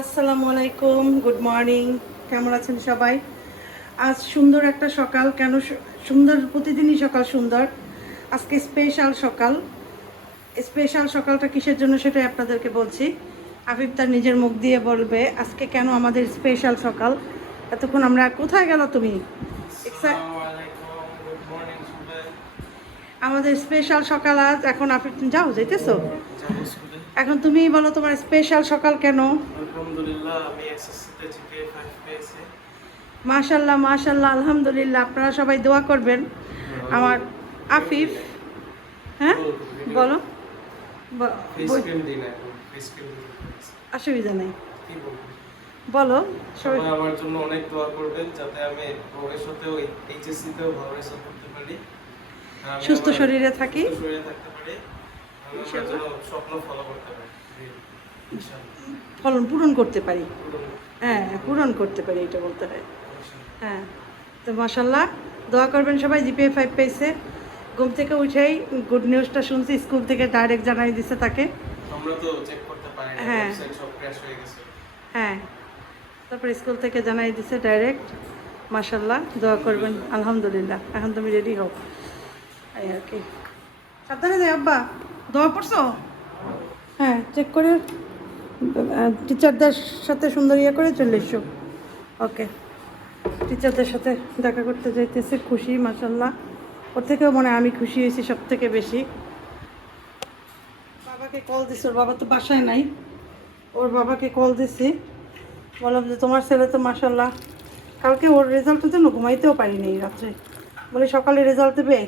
আসসালামু আলাইকুম, good morning. কেমন আছেন সবাই? আজ সুন্দর একটা সকাল। কেন সুন্দর? প্রতিদিনই সকাল সুন্দর। আজকে স্পেশাল সকাল। স্পেশাল সকালটা কিসের জন্য সেটাই আপনাদেরকে বলছি। আফিফ তার নিজের মুখ দিয়ে বলবে আজকে কেন আমাদের স্পেশাল সকাল। এতক্ষণ আমরা কোথায় গেল তুমি? আমাদের স্পেশাল সকাল আজ। এখন আফিফ যাও, যাইতেছো? এখন তুমি বলো তোমার স্পেশাল সকাল কেন? আলহামদুলিল্লাহ, আমি এসএসসিতে জিপিএ 5 পেয়েছি। মাশাল্লাহ মাশাল্লাহ, আলহামদুলিল্লাহ। আপনারা সবাই দোয়া করবেন আমার আফিফ। হ্যাঁ বলো। অসুবিধা নেই, বলো। সবাই আমার জন্য অনেক দোয়া করবেন যাতে আমি ভবিষ্যতেও এইচএসসিতেও ভালো রেজাল্ট করতে পারি, সুস্থ শরীরে থাকি, সুস্থ শরীরে থাকতে পারি, আমি আমার জন্য স্বপ্ন ফলো করতে পারি, ফলন পূরণ করতে পারি। হ্যাঁ, পূরণ করতে পারি, এটা বলতে হয়। হ্যাঁ, তো মাশাল্লাহ দোয়া করবেন সবাই। জিপিএ 5 পেয়েছে। ঘুম থেকে উঠেই গুড নিউজটা শুনছি, স্কুল থেকে ডাইরেক্ট জানাই দিছে তাকে। আমরা তো চেক করতে পারি না, হ্যাঁ ওয়েবসাইট সব ক্র্যাশ হয়ে গেছে। হ্যাঁ, তারপর স্কুল থেকে জানাই দিছে ডাইরেক্ট। মাশাল্লাহ দোয়া করবেন। আলহামদুলিল্লাহ, এখন তুমি রেডি হও, এই আর কি। সাবধানে যাই আব্বা। দোয়া পড়ছো? হ্যাঁ, চেক করে টিচারদের সাথে সুন্দর ইয়ে করে চলে এসো। ওকে, টিচারদের সাথে দেখা করতে যাইতেছে, খুশি মাশাল্লাহ। ওর থেকেও মনে হয় আমি খুশি হয়েছি সব থেকে বেশি। বাবাকে কল দিছে, ওর বাবা তো বাসায় নাই। ওর বাবাকে কল দিছি, বললাম যে তোমার ছেলে তো মাশাল্লাহ, কালকে ওর রেজাল্টের জন্য ঘুমাইতেও পারিনি রাত্রে। বলে সকালে রেজাল্ট দেবে।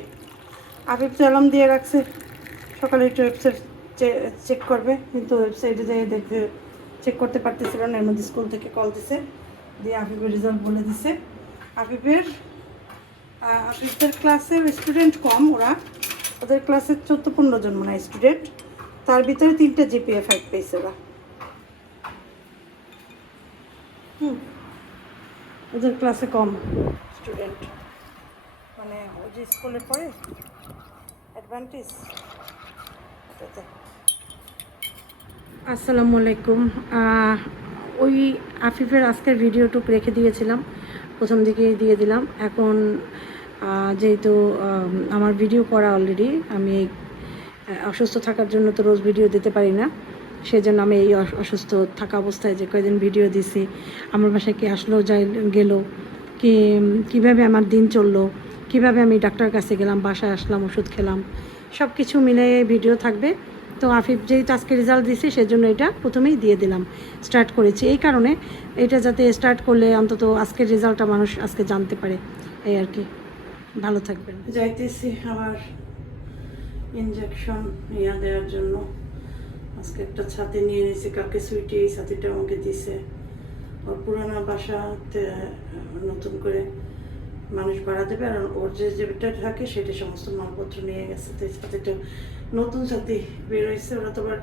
আফিফ তো অ্যালার্ম দিয়ে রাখছে সকালে একটু ওয়েবসাইট চেক করবে, কিন্তু ওয়েবসাইটে যেয়ে দেখতে চেক করতে পারতেছিল না। এর মধ্যে স্কুল থেকে কল দিছে, দিয়ে আফিফের রেজাল্ট বলে দিছে। আফিফের ক্লাসের স্টুডেন্ট কম, ওদের ক্লাসের 14-15 জন মনে হয় স্টুডেন্ট, তার ভিতরে 3টে জিপিএ 5 পেয়েছে ওরা। ওদের ক্লাসে কম স্টুডেন্ট, মানে ওই যে স্কুলে পড়ে অ্যাডভান্টেজ। আসসালামু আলাইকুম। ওই আফিফের আজকের ভিডিওটুক রেখে দিয়েছিলাম, প্রথম দিকেই দিয়ে দিলাম। এখন যেহেতু আমার ভিডিও করা অলরেডি, আমি অসুস্থ থাকার জন্য তো রোজ ভিডিও দিতে পারি না, সেজন্য আমি এই অসুস্থ থাকা অবস্থায় যে কয়েকদিন ভিডিও দিছি, আমার বাসায় কি আসলো যাই গেল, কীভাবে আমার দিন চললো, কিভাবে আমি ডাক্তারের কাছে গেলাম, বাসায় আসলাম, ওষুধ খেলাম, সব কিছু মিলে ভিডিও থাকবে। তো আফিফ যেহেতু আজকে রেজাল্ট দিয়েছি, সেজন্য এটা প্রথমেই দিয়ে দিলাম, স্টার্ট করেছি এই কারণে। এটা যাতে স্টার্ট করলে অন্তত আজকের রেজাল্টটা মানুষ আজকে জানতে পারে, এই আর কি। ভালো থাকবেন। যাইতেছি আবার ইনজেকশন দেওয়ার জন্য। আজকে একটা ছাতি নিয়ে নিয়েছি, কালকে সুইটি এই ছাতিটা আমাকে দিছে। ওর পুরানো বাসাতে নতুন করে মানুষ ভাড়া দেবে, আর ওর যে যেটা থাকে সেটা সমস্ত মালপত্র নিয়ে গেছে। তো এই ছাতিটা নতুন ছাতি বের হয়েছে। ওরা তো আবার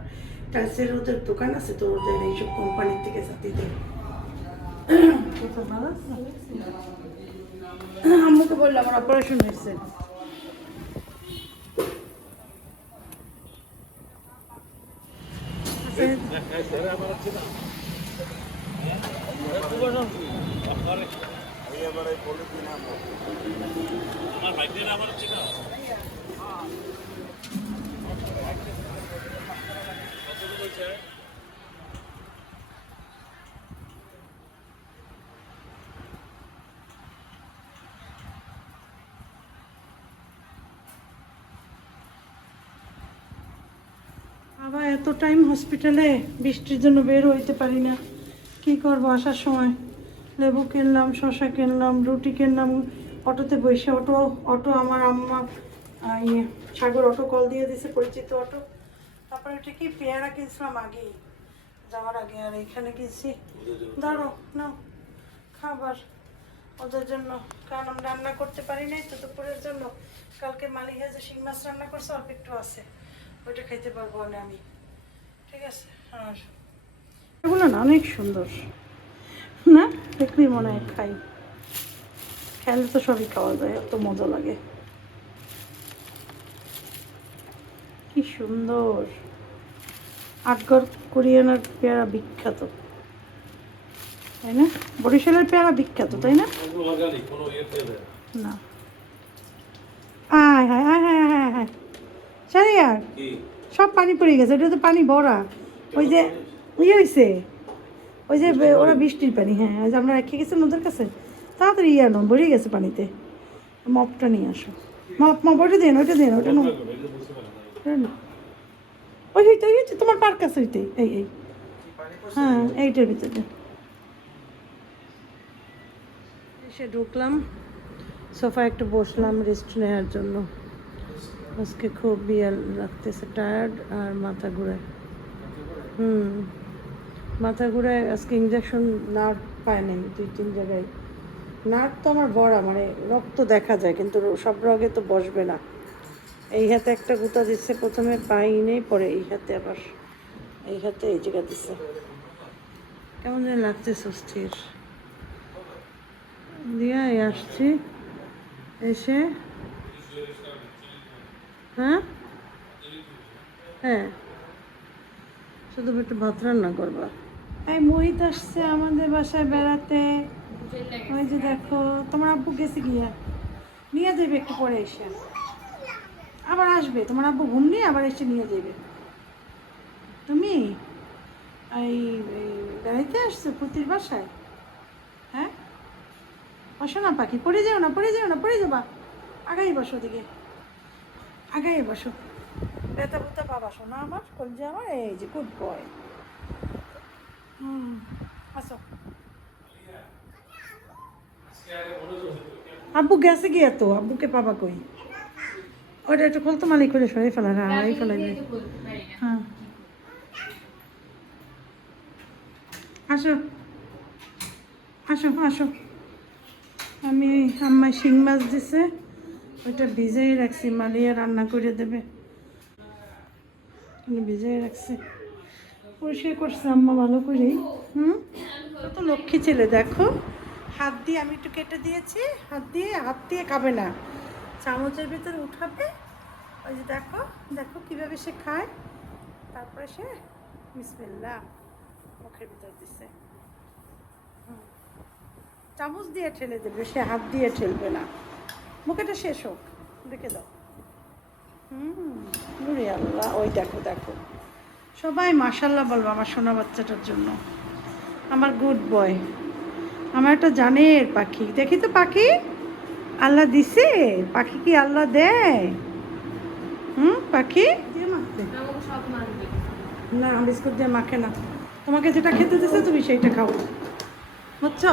টাইলসের ওদের দোকান আছে, তো ওদের এইসব কোম্পানির থেকে ছাতি দেয়। ভালো আছে, আম্মুকে বললাম আমার অপারেশন হয়েছে। আবার এত টাইম হসপিটালে, বৃষ্টির জন্য বের হইতে পারি না। কি করবো, আসার সময় লেবু কিনলাম, শসা কিনলাম, রুটি কিনলাম অটোতে বসে। অটো আমার আম্মা সাগর অটো কল দিয়ে দিছে, পরিচিত অটো। তারপরে এটা কি পেয়ারা কিনছিলাম আগেই যাওয়ার আগে, আর এখানে কিনছি ধরো না খাবার ওদের জন্য, কারণ আমি রান্না করতে পারি নাই তো দুপুরের জন্য। কালকে মালিকা যে শিং মাছ রান্না করছে অল্প একটু আছে, ওইটা খাইতে পারবো না আমি, ঠিক আছে। আর এগুলো না অনেক সুন্দর না, দেখলেই মনে হয় খাই, খেলে তো সবই খাওয়া যায়, এত মজা লাগে। কি সুন্দর, আটঘর কোরিয়ানার পেয়ারা বিখ্যাত। তাই না? বরিশালের পেয়ারা বিখ্যাত, তাই না? না, আয় হায় আয় হায় হায় হায় সারি আর সব পানি পড়ে গেছে, ওটা তো পানি ভরা। ওই যে ইয়ে হয়েছে, ওই যে ওরা বৃষ্টির পানি, হ্যাঁ ওই যে আমরা রেখে গেছেন ওদের কাছে, তাড়াতাড়ি ইয়ে আনো, ভরে গেছে পানিতে। মপটা নিয়ে আসো, মপ ওইটা দেন, ওইটা দেন, ওইটা না, ওই হইতে ওই হইতে তোমার পার্ক আছে হইতে, এই হ্যাঁ এইটার ভিতরে এসে ঢুকলাম, সোফা একটু বসলাম রেস্ট নেওয়ার জন্য। আজকে খুব বিয়াল লাগতেছে, টায়ার্ড আর মাথা ঘুরায়। মাথা ঘুরায়, আজকে ইঞ্জেকশন নার্ভ পায় নাই 2-3 জায়গায়। নার্ভ তো আমার বড়া, মানে রক্ত দেখা যায় কিন্তু সব রগে তো বসবে না। এই হাতে একটা গুঁতা দিচ্ছে, প্রথমে পাই নেই, পরে এই হাতে আবার এই হাতে এই জায়গা দিচ্ছে। কেমন যেন লাগছে, সুস্থির দিয়া আসছি, এসে হ্যাঁ হ্যাঁ শুধু একটু ভাত রান্না করবা। এই মোহিত আসছে আমাদের বাসায় বেড়াতে, ওই যে দেখো তোমার আব্বু গেছে গিয়া, নিয়ে যাবে একটু পরে এসে, আবার আসবে তোমার আব্বু ঘুম নিয়ে আবার এসে নিয়ে যাবে। তুমি এই বেড়াইতে আসছো পুতির বাসায়? হ্যাঁ বসো না পাখি, পড়ে যাও না, পড়ে যাও না, পড়ে যাবা, আগাই বসো দিকে, আগাই বসো, ব্যথা বুতা বাবা শোনা আমার কলজে আমার, এই যে গুড বয়। আসো, আব্বু গেছে গিয়ে তো, আব্বুকে পাবা কই? ওটা একটু খোলতো, মালিক করে সরাই ফেলা, হ্যাঁ এই ফেলাইবে, হ্যাঁ আসো আসো আসো। আমি আম্মায় শিং মাছ দিছে, ওইটা ভিজাই রাখছি, মালিয়া রান্না করে দেবে, ভিজাই রাখছি, পরিষ্কার করছে আম্মা ভালো করেই। কত লক্ষ্মী ছেলে দেখো, হাত দিয়ে আমি একটু কেটে দিয়েছি, হাত দিয়ে খাবে না, চামচের ভিতরে উঠাবে, ওই যে দেখো দেখো কীভাবে সে খায়, তারপরে সে বিসমিল্লাহ মুখের ভিতর দিচ্ছে। চামচ দিয়ে ঠেলে দেবে, সে হাত দিয়ে ঠেলবে না, মুখেটা শেষ হোক, রেখে দাও। নুরি আল্লাহ, ওই দেখো দেখো, সবাই মাশাল্লাহ বলবো আমার সোনা বাচ্চাটার জন্য, আমার গুড বয়, আমার একটা জানের পাখি। দেখি তো পাখি আল্লাহ দিছে, পাখি কি আল্লাহ দেয়? পাখি না বিস্কুট দিয়ে মাখে না, তোমাকে যেটা খেতে দিছে তুমি সেইটা খাও, বুঝছো?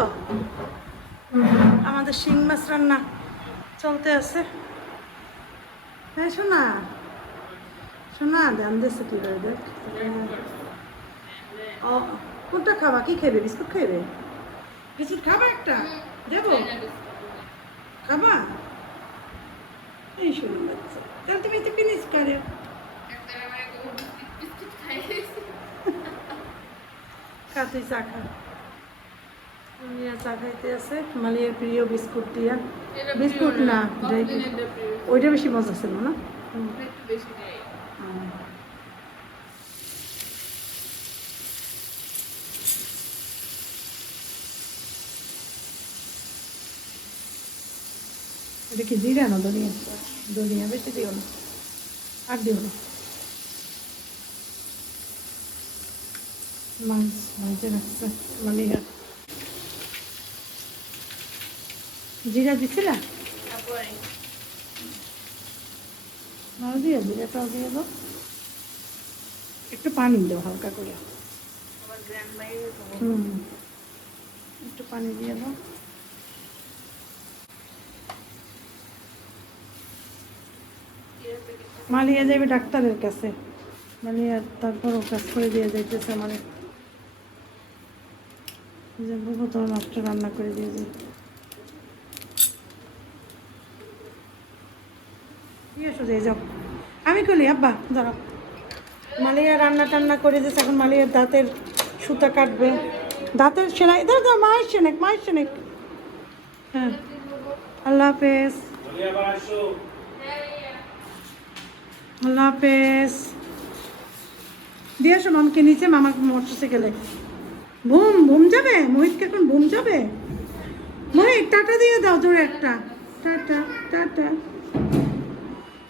আমাদের শিং মাছ রান্না চলতে আছে। হ্যাঁ শোনা, শোনা ধ্যান দিচ্ছে কি করে দেখ, ও কোনটা খাবা, কি খাবে? বিস্কুট খাবে? বিস্কুট খাবা একটা দেবো, খাবা? এই শোনো বাচ্চা, তাহলে তুমি তো ফিনিশ করে খা, তুই চা খা। মালিয়া চা খাইতে আছে, মালিয়ার প্রিয় বিস্কুট দিয়া, বিস্কুট না ওইটা বেশি মজা ছিল না। এটা কি জিরা না ধনিয়া? ধনিয়া বেশি দিও না, আর দিও না। মাছ ভাজে রাখছে মালিয়া, জিরা দিছিল দিয়ে, জিরাটাও দিয়ে দাও, একটু পানি দাও হালকা করে, একটু পানি দিয়ে দাও। মালিয়া যাবে ডাক্তারের কাছে, মালিয়া তারপর ও কাজ করে দিয়ে যাইতেছে মানে তোমার মাছটা রান্না করে দিয়ে যাই। যাও আমি করি আব্বা ধরো, মালিয়া রান্না টান্না করে দিয়েছে, এখন মালিয়ার দাঁতের সুতা কাটবে, দাঁতের সেলাই, ধর ধর মায়ের সেনেক, মায়ের সেনেক। হ্যাঁ আল্লাহ হাফেজ, আল্লাহ হাফেজ দিয়ে আসো মামকে নিচে, মামাকে মোটরসাইকেলে ঘুম ঘুম যাবে মোহিতকে এখন ঘুম যাবে মোহিত টাটা দিয়ে দাও জোরে একটা টাটা টাটা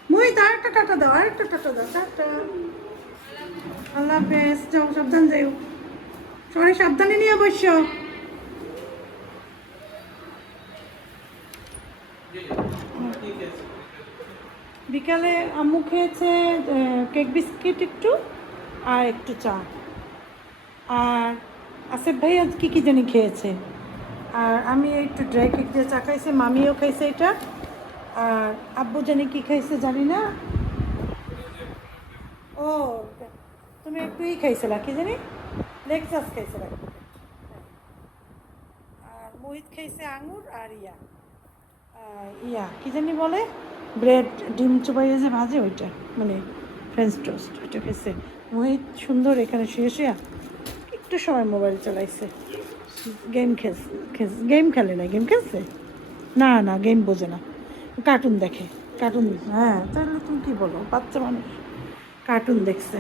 মোহিত আর একটা টাটা দাও আর একটা টাটা দাও টাটা আল্লাহ হাফেজ যাও সাবধান যাও সবাই সাবধানে নিয়ে বসো বিকালে আম্মু খেয়েছে কেক বিস্কিট একটু আর একটু চা আর আসিফ ভাই আজ কী জানি খেয়েছে আর আমি একটু ড্রাই কেক দিয়ে চা খাইছি মামিও খাইছে এটা আর আব্বু জানি কি খাইছে জানি না ও তুমি একটু খাইছিলা কি জানি লেক্সাস খাইছিলা আর মোহিত খাইছে আঙুর আর ইয়া কি জানি বলে ব্রেড ডিম চুবাইয়ে যে ভাজে ওইটা মানে ফ্রেঞ্চ টোস্ট ওইটা খেয়েছে মোহিত সুন্দর এখানে শুয়ে শুয়ে একটু সময় মোবাইল চালাইছে গেম খেলে না গেম খেলছে না না গেম বোঝে না কার্টুন দেখে কার্টুন হ্যাঁ তাহলে তুমি কী বলো বাচ্চা মানুষ কার্টুন দেখছে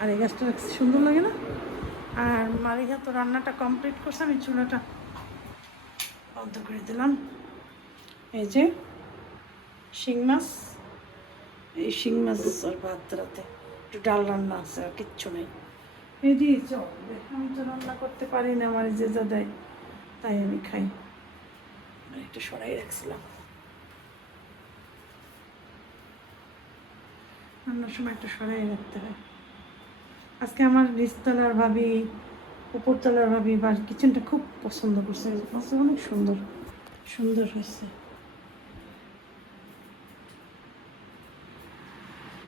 আর এই গাছটা দেখছে সুন্দর লাগে না আর মারিহা তো রান্নাটা কমপ্লিট করছে আমি চুলাটা বন্ধ করে দিলাম এই যে শিং মাছ এই শিং মাছ আর ভাত রাতে একটু ডাল রান্না আছে আর কিচ্ছু নেই এই দিয়ে চলবে আমি তো রান্না করতে পারি না আমার যে যা দেয় তাই আমি খাই একটু সরাই রাখছিলাম রান্নার সময় একটু সরাই রাখতে হয় আজকে আমার নিচতলার ভাবি উপরতলার ভাবি বা কিচেনটা খুব পছন্দ করছে অনেক সুন্দর সুন্দর হয়েছে